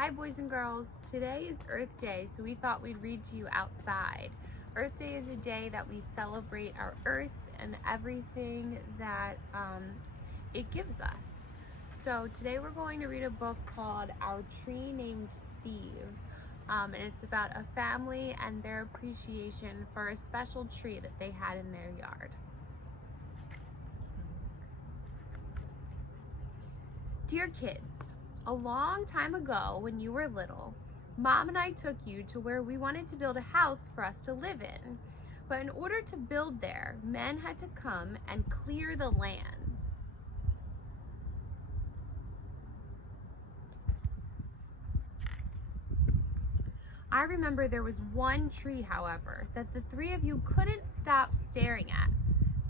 Hi boys and girls, today is Earth Day, so we thought we'd read to you outside. Earth Day is a day that we celebrate our Earth and everything that it gives us. So today we're going to read a book called Our Tree Named Steve. And it's about a family and their appreciation for a special tree that they had in their yard. Dear kids, a long time ago when you were little, Mom and I took you to where we wanted to build a house for us to live in. But in order to build there, men had to come and clear the land. I remember there was one tree, however, that the three of you couldn't stop staring at.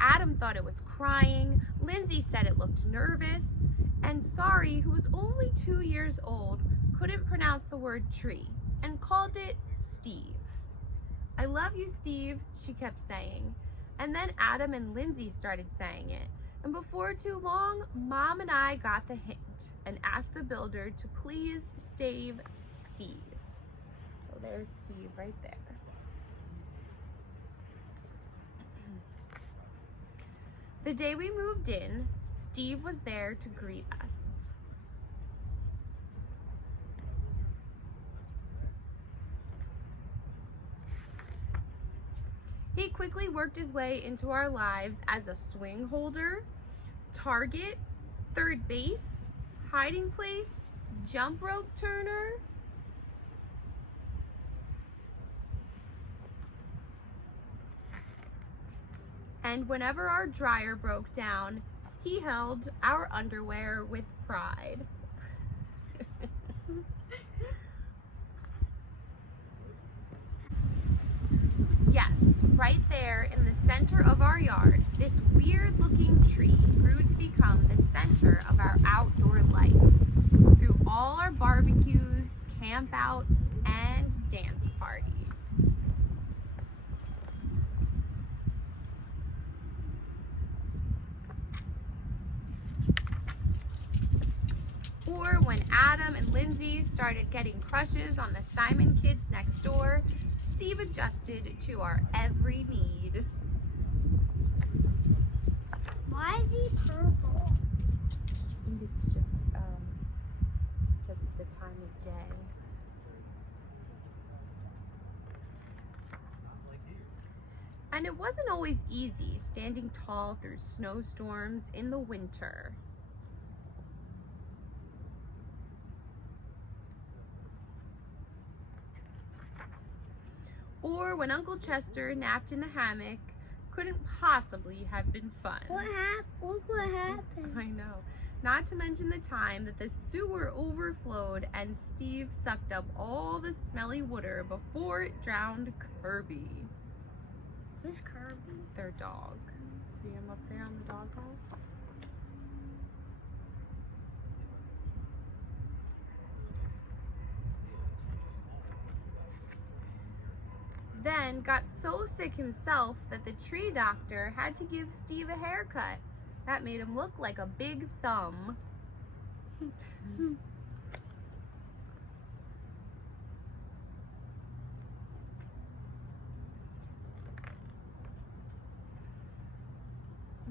Adam thought it was crying, Lindsay said it looked nervous, and Sari, who was only 2 years old, couldn't pronounce the word tree and called it Steve. I love you, Steve, she kept saying. And then Adam and Lindsay started saying it. And before too long, Mom and I got the hint and asked the builder to please save Steve. So there's Steve right there. The day we moved in, Steve was there to greet us. He quickly worked his way into our lives as a swing holder, target, third base, hiding place, jump rope turner, and whenever our dryer broke down, he held our underwear with pride. Yes, right there in the center of our yard, this weird-looking tree grew to become the center of our outdoor life. Through all our barbecues, campouts, and dance parties. Or when Adam and Lindsay started getting crushes on the Simon kids next door, Steve adjusted to our every need. Why is he purple? I think it's just the time of day. And it wasn't always easy standing tall through snowstorms in the winter. Or when Uncle Chester napped in the hammock, couldn't possibly have been fun. What happened? Look what happened. I know. Not to mention the time that the sewer overflowed and Steve sucked up all the smelly water before it drowned Kirby. Who's Kirby? Their dog. See him up there on the doghouse? Then got so sick himself that the tree doctor had to give Steve a haircut. That made him look like a big thumb.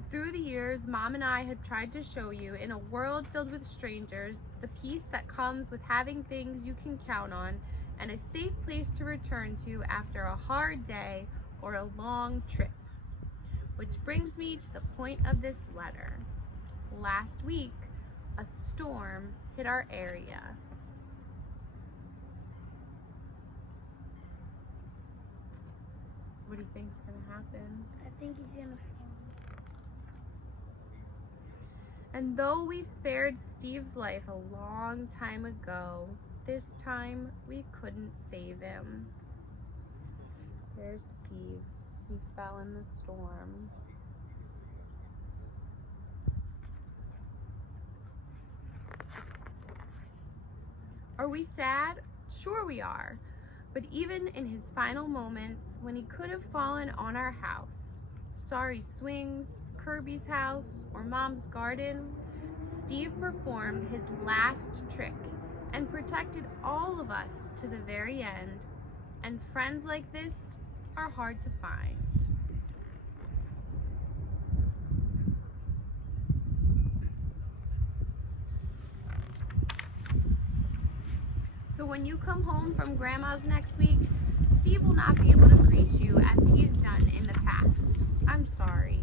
Through the years, Mom and I had tried to show you, in a world filled with strangers, the peace that comes with having things you can count on and a safe place to return to after a hard day or a long trip. Which brings me to the point of this letter. Last week, a storm hit our area. What do you think's gonna happen? I think he's gonna fall. And though we spared Steve's life a long time ago, this time we couldn't save him. There's Steve. He fell in the storm. Are we sad? Sure we are. But even in his final moments, when he could have fallen on our house, Sari swings, Kirby's house, or Mom's garden, Steve performed his last trick and protected all of us to the very end. And friends like this are hard to find. So when you come home from Grandma's next week, Steve will not be able to greet you as he's done in the past. I'm sorry,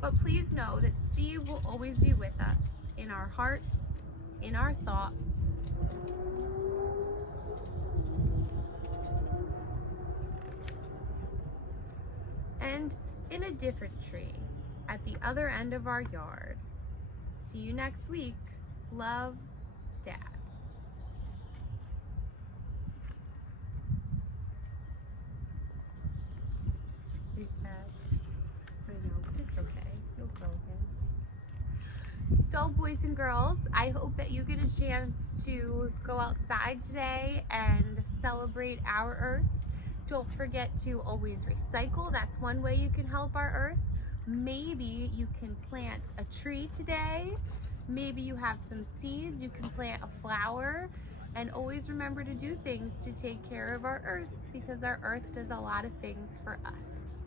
but please know that Steve will always be with us in our hearts, in our thoughts. And in a different tree at the other end of our yard. See you next week. Love, Dad. You're sad. I know, but it's okay. You'll go again. So, boys and girls, I hope that you get a chance to go outside today and celebrate our Earth. Don't forget to always recycle. That's one way you can help our Earth. Maybe you can plant a tree today. Maybe you have some seeds. You can plant a flower. And always remember to do things to take care of our Earth, because our Earth does a lot of things for us.